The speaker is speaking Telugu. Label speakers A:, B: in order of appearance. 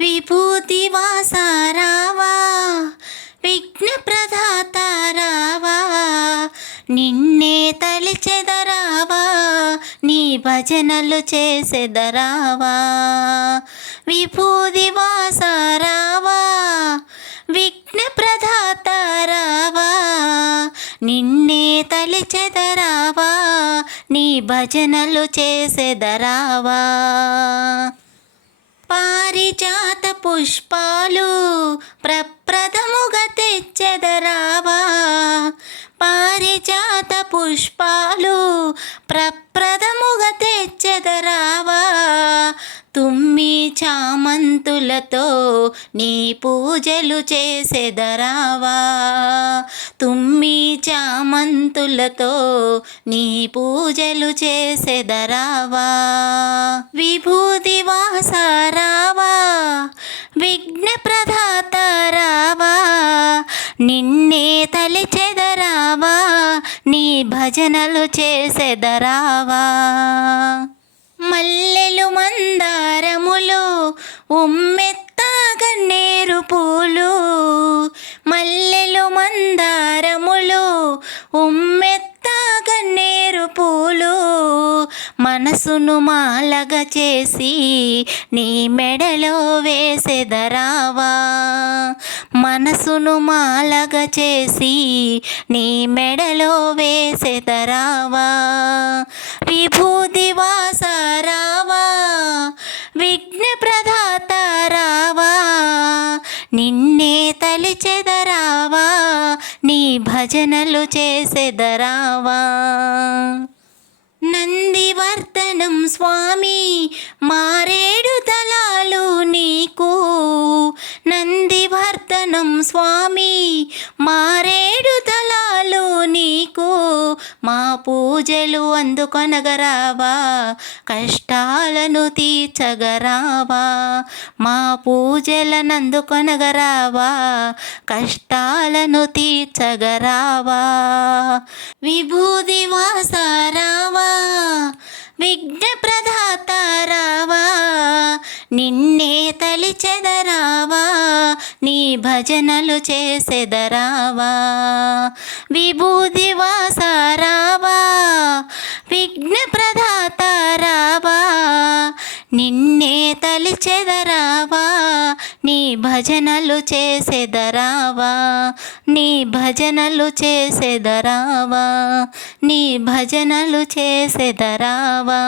A: విభూతి వాసారావా విఘ్న ప్రదాతారావా నిన్నే తలిచెదరావా నీ భజనలు చేసెదరావా. విభూతి వాసారావా విఘ్న ప్రదాతారావా నిన్నే తలిచెదరావా నీ భజనలు చేసెదరావా. పుష్పాలు ప్రప్రథముగా తెచ్చెదరావా? పారిజాత పుష్పాలు ప్రప్రథముగా తెచ్చెదరావా? తుమ్మి చామంతులతో నీ పూజలు చేసెదరావా? తుమ్మి చామంతులతో నీ పూజలు చేసెదరావా? విభూతి వాసారా ప్రధాత రావా నిన్నే తలిచెదరావా నీ భజనలు చేసెదరావా. మల్లెలు మందారములు ఉమ్మెత్త గన్నేరు పూలు మల్లెలు మందారములు ఉమ్మెత్త గన్నేరు పూలు మనసును మాలగ చేసి నీ మెడలో వేసెదరావా? మనసును మాలగ చేసి నీ మెడలో వేసెదరావా? విభూతి వాసారావా? విఘ్న ప్రదాతారావా? నిన్నే తలిచెదరావా? నీ భజనలు చేసెదరావా? నందివర్తనం స్వామి మారేడు తలాలు నీకు. నందివర్తనం స్వామి మారేడు తలాలు నీకు మా పూజలు అందుకొనగరావా కష్టాలను తీర్చగరావా మా పూజలను అందుకొనగరావా కష్టాలను తీర్చగరావా. విభూది వాసారావా విఘ్న ప్రదాతారావా నిన్నే తలిచెదరా నీ భజనలు చేసెదరావా? విభూది వాసారావా విఘ్న ప్రదాతారావా నిన్నే తలిచెదరావా? నీ భజనలు చేసెదరావా? నీ భజనలు చేసెదరావా? నీ భజనలు చేసెదరావా?